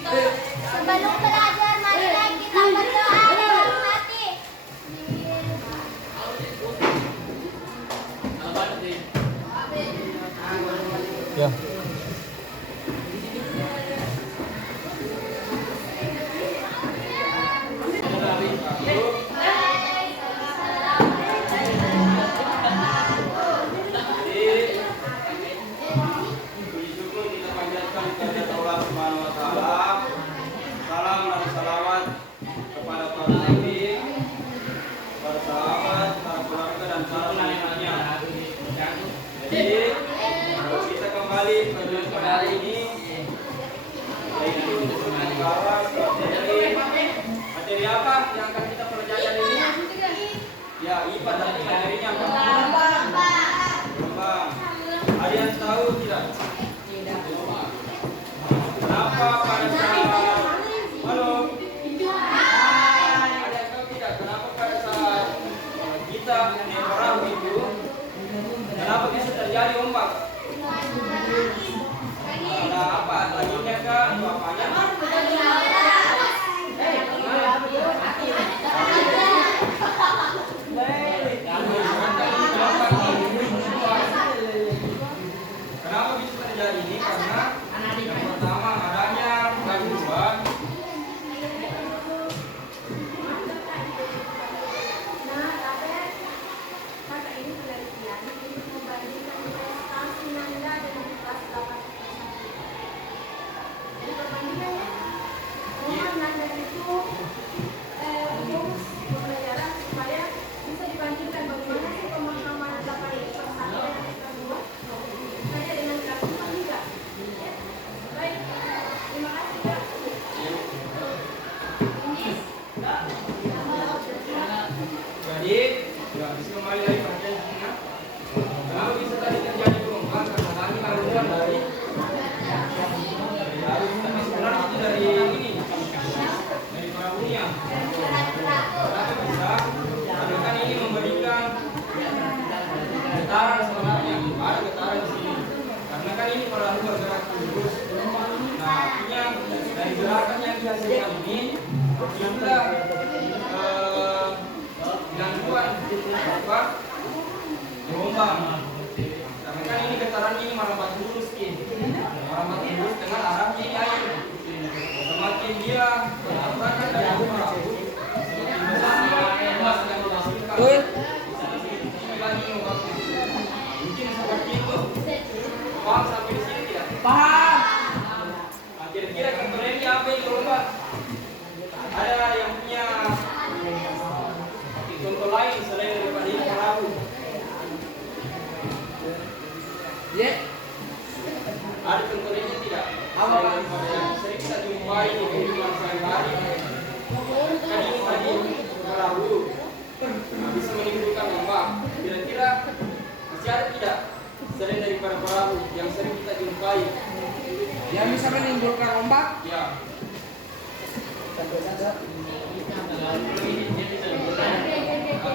Sebelum belajar, marilah kita berdoa dalam hati. Ya. Materi apa yang akan kita pelajari hari ini? Ya, IPA dan materinya apa? Lambang. Ada yang tahu tidak? Kenapa pada saat halo? Ada yang tahu tidak? Kenapa pada saat kita naik perahu itu, kenapa bisa terjadi ombak? Ada apa? Anginnya kah? Atau apanya? Kenapa bisa terjadi ini? Karena yang pertama adanya gangguan kembali lagi pertanyaannya. Kenapa bisa tadi terjadi gelombang? Karena tadi gangguan dari sebenarnya itu dari ini, dari perahunya. Kenapa bisa? Karena kan ini memberikan getaran sebenarnya. Ada getaran di sini. Karena kan ini perahu bergerak lurus. Nah, artinya dari gerakan yang dihasilkan ini kita gangguan apa? Gelombang. Karena kan ini getaran ini merambat lurus merambat lurus dengan arah kiri air. Semakin dia bertabrakan dari perahu, semakin besar emas yang dihasilkan. Lagi mungkin seperti itu. Paham sampai di sini tidak? Paham. Kira-kira komponennya apa yang gelombang? Ada yang punya contoh lain selain daripada ini perahu? Ya. Ada contohnya tidak? Yang sering kita jumpai di kehidupan sehari-hari. Kan ini tadi perahu bisa menimbulkan ombak. Kira-kira masih ada tidak selain daripada perahu yang sering kita jumpai? Yang bisa menimbulkan ombak? Ya.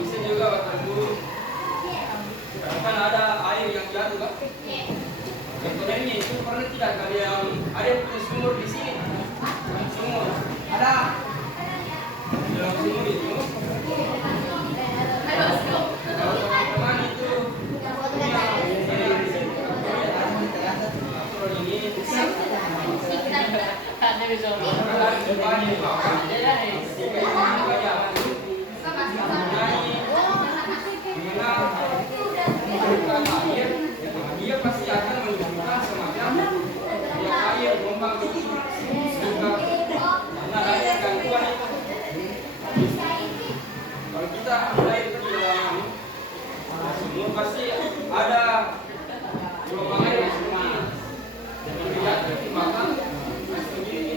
Bisa juga waterboom. Kan ada air yang jatuh kan? Contohnya itu pernah tidak kalian ada yang punya sumur di sini? Sumur ada. Di dalam sumur itu kalau teman-teman itu punya dia pasti akan menimbulkan semacam air gelombang karena ada gangguan itu. Kalau kita mulai di dalam sumur pasti ada gelombang air yang sedikit. Tidak pertimbangan begini.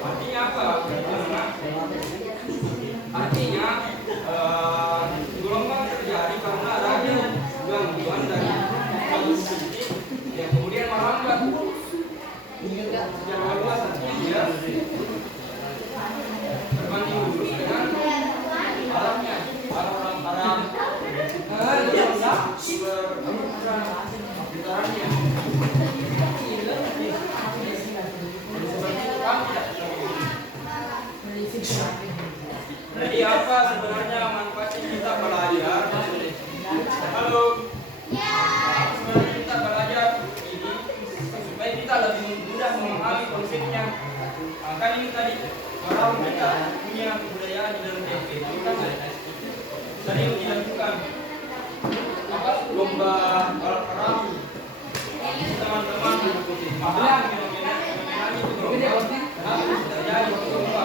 Artinya apa? Artinya gelombang terjadi karena adanya gangguan dari positif yang kemudian merambat. Yang kedua artinya dia berbanding lurus dengan arahnya, arah getarannya. supaya kita lebih mudah memahami konsepnya. Kan ini tadi orang kita punya kebudayaan di dalam TP itu kan sering dilakukan apa lomba balap perahu. Teman-teman paham fenomena itu terjadi lomba.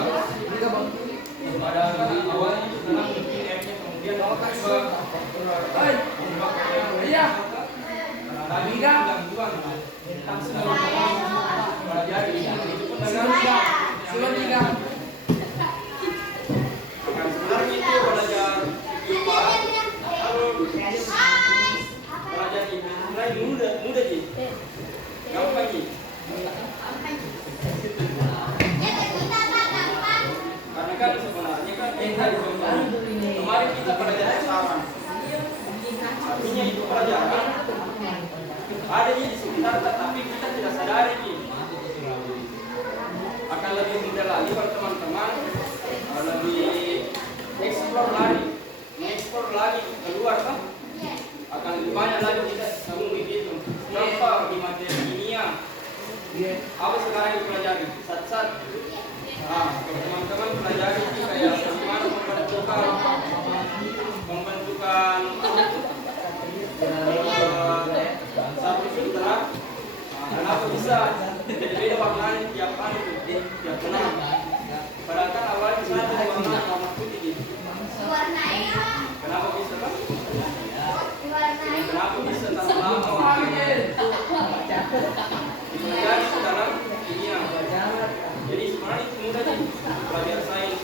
Pada awalnya itu dalam BM-nya kemudian Iya. tadi gangguan langsung pelajari itu pun dengan Sudah tiga. sebenarnya itu belajar IPA kalau belajar IPA mudah sih gampang sih karena kan sebenarnya kan tadi kemarin kita belajar saran artinya itu pelajaran ada di sekitar tapi kita tidak sadari akan lebih mudah lagi kalau teman-teman lebih mengeksplor lagi keluar kan akan lebih banyak lagi kita kamu begitu contoh di materi kimia apa sekarang dipelajari sat kalau teman-teman pelajari itu kayak bagaimana pembentukan satu filter kenapa bisa beda warnanya tiap hari tiap benang padahal kan awalnya satu warna putih gitu kenapa bisa kan kenapa bisa tanpa lama dipelajari dalam kimia jadi sebenarnya itu mudah sih belajar sains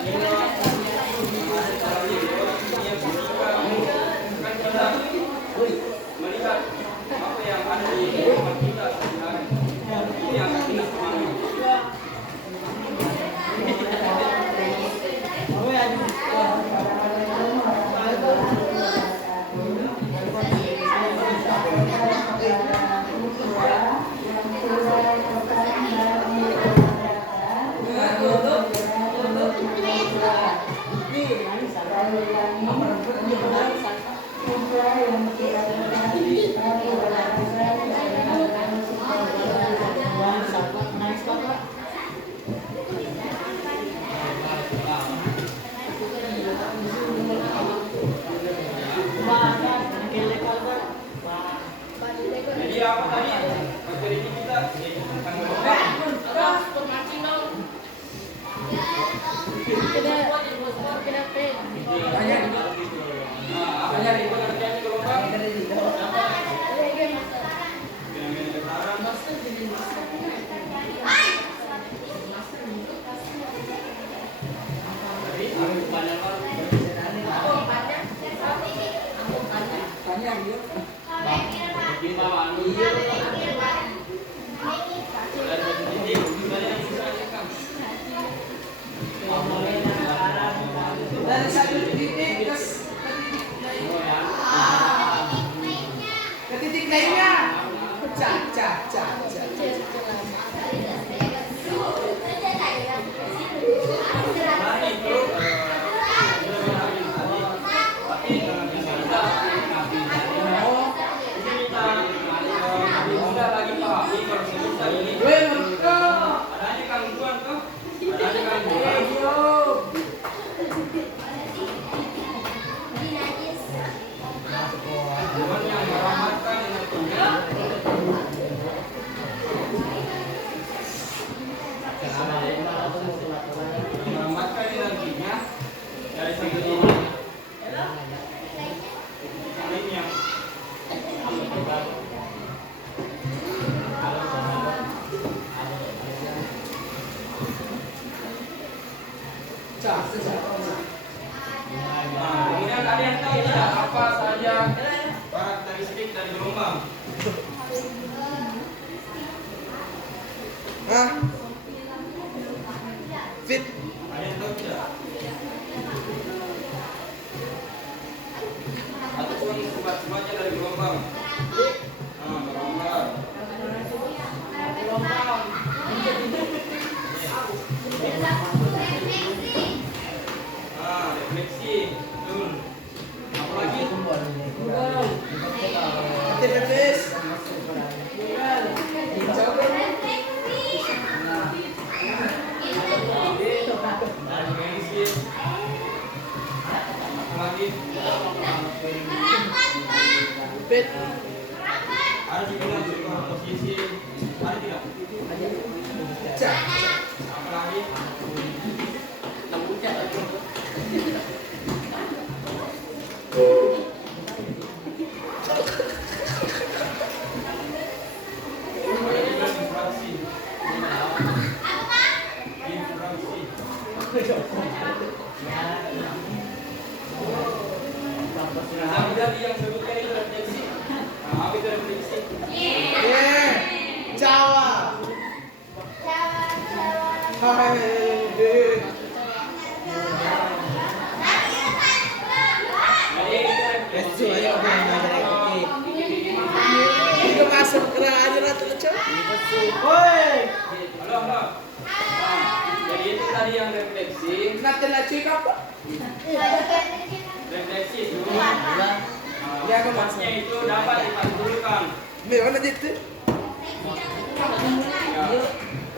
kimia kan kita melihat apa yang ada di rumah kita sehari-hari ini akan kita semangat jadi apa tadi materi ini kita tentang apa yang pengertiannya gelombang Dari satu titik ke titik lainnya. Cak. Kemudian kalian tahu tidak apa saja karakteristik dari gelombang? Fit. Ada yang tahu tidak? Ataupun sifat-sifatnya dari gelombang? Gelombang. Refleksi. Betul. Apalagi? Aktivitas. Cak. Apa lagi? Infraksi. Nah, tadi yang sebutkan itu refleksi. Nah, apa itu refleksi? Yeah. Jawa. Hai. Jadi itu refleksi. Ini masuk kerang aja lah tuh, Cak. Halo, halo. Nah, jadi itu tadi yang refleksi. Nanti lah cik apa? Refleksi itu. Ya, aku Maksudnya itu dapat dipantulkan. Memang aja itu.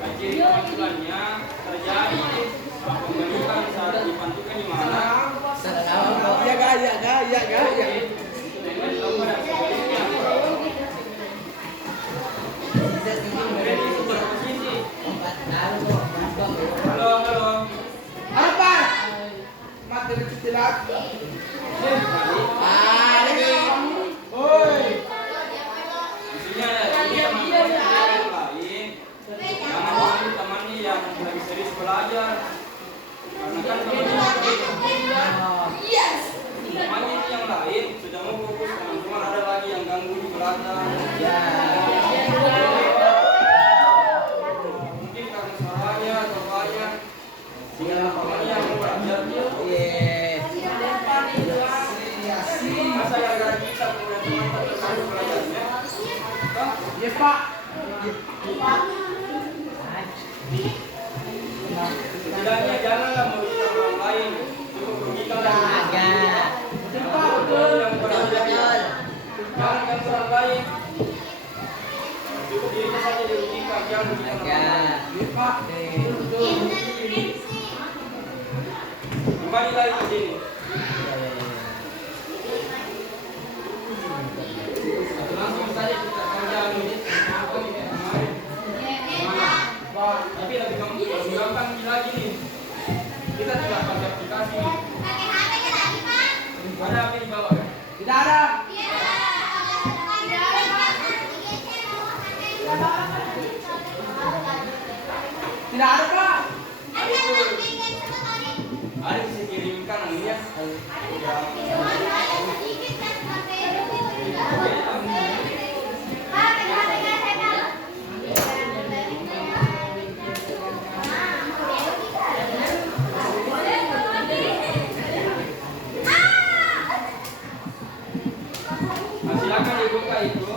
Ya, ciri pantulannya terjadi pembentukan saat dipantulkan di mana? Ya gak, ya gak, ya gak, ya. Dengan lomba dan sebaliknya. Kemudian itu berposisi. Halo, halo. Apa? Materi istilah. Ah, lagi. Oi. Maksudnya ada ini teman-teman yang lain. Jangan panggil temannya yang lagi serius belajar. Karena kan temannya temannya ini yang lain sudah mau fokus, teman-teman ada lagi yang ganggu di belakang. Mungkin karena suaranya atau apanya. Sehingga temannya yang mau belajar. Masa gara-gara kita kemudian teman-teman terus belajarnya? Hah? Ya, Pak. Setidaknya janganlah merugikan orang lain. Cukup rugikan Betul. yang belajar. Jangan ganggu orang lain. Cukup dirinya saja dirugikan, jangan rugikan orang lain. Ya, Pak. Betul. Kembali lagi ke sini. Langsung saja kita kerjakan ini. Tapi lebih gampang lagi nih. Kita tidak pakai aplikasi. Ada apa di bawah? Tidak ada. Tidak ada, Pak. Ada bisa kirimkan ya. Nah, silakan dibuka itu.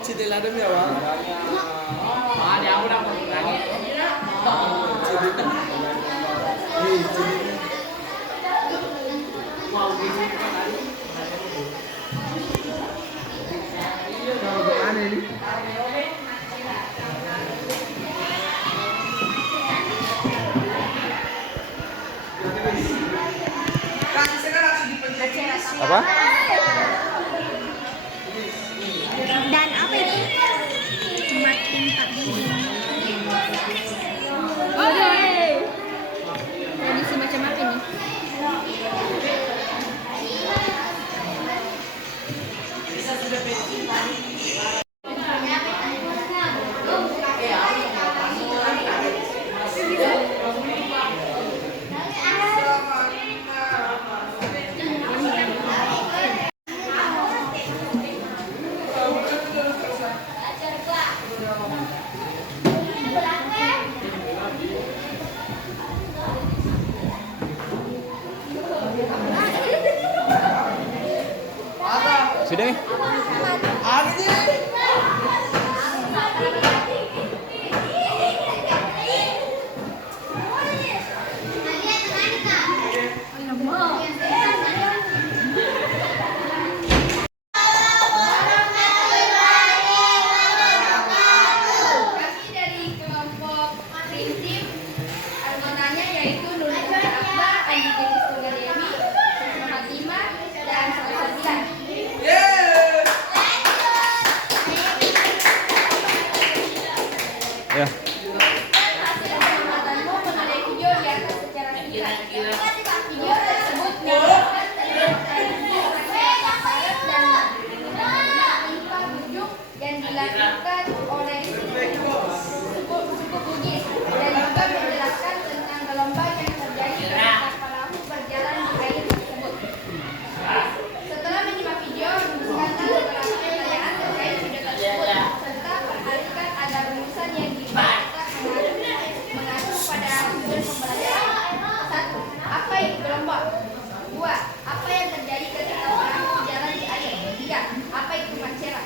Cedel ada ya, Pak. Ada aku dapat lagi. Aneh ini. Kan sekarang langsung dipencet. Apa? Dan apa itu? Makin tak dingin. Tradisi macam apa ini? Sudah? Kami dari kelompok prinsip anggotanya yaitu Nurul Akbar, Andi Denis Tunggademi, Muhammad Lima, dan Salsabila. Ya. Hasil pengamatanmu mengenai video di atas secara singkat. Video tersebut menggunakan dan bujuk yang dilakukan oleh suku Bugis dan juga menjelaskan tentang gelombang yang terjadi ketika perahu berjalan di air tersebut. Setelah menyimak video, rumuskanlah beberapa pertanyaan terkait video tersebut serta perhatikan ada rumusan yang dibaca mengacu pada tujuan pembelajaran. 1. Apa itu gelombang? 2. Apa yang terjadi ketika perahu berjalan di air? 3. Apa itu mancera?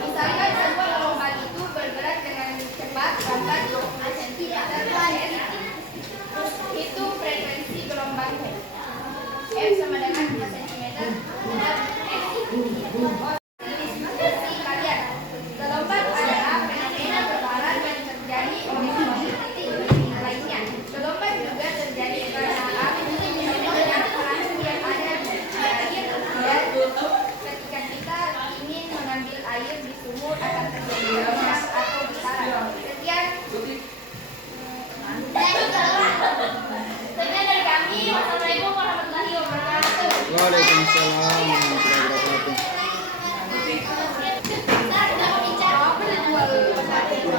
Misalkan sebuah gelombang itu bergerak dengan cepat lambat 20 cm per menit. Itu frekuensi gelombangnya. F sama dengan 5 cm dan F definisi kalian. Gelombang adalah fenomena getaran yang terjadi oleh suatu titik lainnya. Gelombang juga terjadi karena minimnya perahu yang ada di air dan ketika kita ingin mengambil air di sumur akan terjadi gelombang atau getaran. Sekian. Sekian dari kami. Wassalamualaikum warahmatullahi wabarakatuh. Waalaikumsalam warahmatullahi wabarakatuh.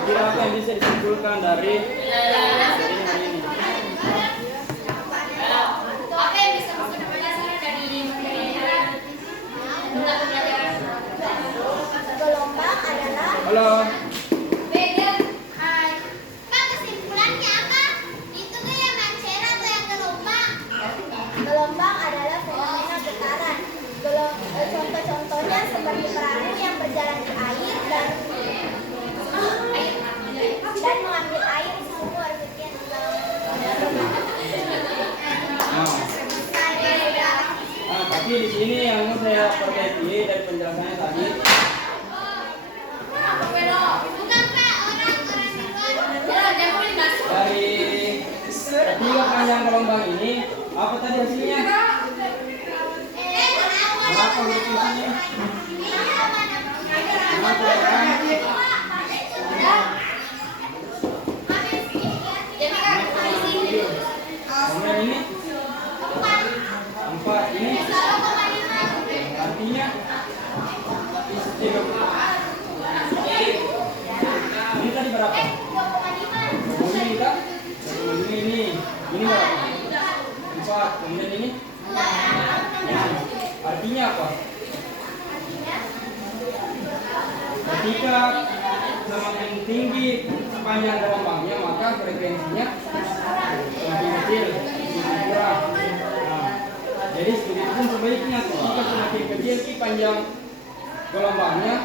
Kira apa yang bisa disimpulkan dari hari ini? Apa yang bisa masuk pelajaran dari pembelajaran? Gelombang adalah Halo. beda. Hai. Kak, kesimpulannya apa? Itu tuh yang mancera atau yang gelombang? Gelombang adalah fenomena getaran. Contoh-contohnya seperti perahu yang berjalan di air dan mengambil air di sumur. Sekian. Tapi di sini yang mau saya perbaiki dari penjelasannya tadi, Bukan Pak, orang-orang di luar. Jangan boleh masuk. dari ketiga panjang gelombang ini, apa tadi hasilnya? Berapa frekuensinya? Berapa ya? Kemudian ini 4 ini artinya 30. Ini tadi berapa? Ini kak? Ini berapa? 4. Kemudian ini? Ya. Artinya apa? Ketika semakin tinggi panjang gelombangnya, maka frekuensinya semakin kecil, semakin kurang. Nah, jadi seperti itu sebaliknya, ketika semakin kecil panjang gelombangnya,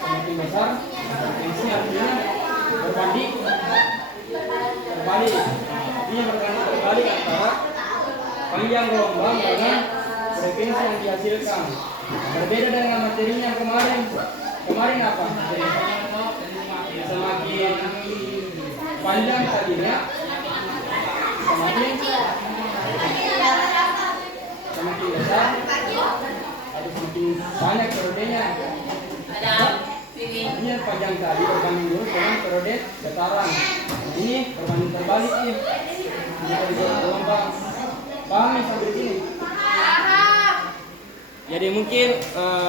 semakin besar frekuensinya, artinya berbanding terbalik. Artinya berbalik antara panjang gelombang dengan frekuensi yang dihasilkan. Berbeda dengan materinya kemarin. Kemarin apa? Semakin panjang tadinya, semakin besar atau semakin banyak periodenya. Ini panjang tadi berbanding lurus dengan periode getaran. Ini berbanding terbalik nih. Ini gelombang. Paham nih sampai sini? Jadi mungkin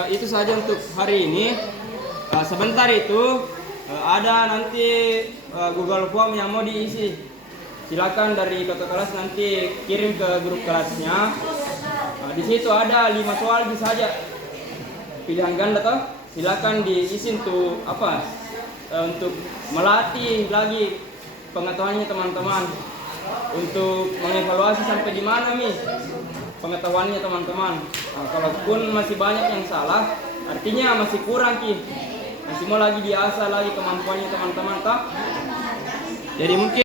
itu saja untuk hari ini. Sebentar itu ada nanti Google Form yang mau diisi. Silakan dari kakak kelas nanti kirim ke grup kelasnya. Di situ ada 5 soal bisa saja pilihan ganda toh. Silakan diisi untuk apa? Untuk melatih lagi pengetahuannya teman-teman. untuk mengevaluasi sampai di mana Mi pengetahuannya teman-teman. Nah, kalaupun masih banyak yang salah, artinya masih kurang Ki. Masih mau lagi diasah lagi kemampuannya teman-teman tak? Jadi mungkin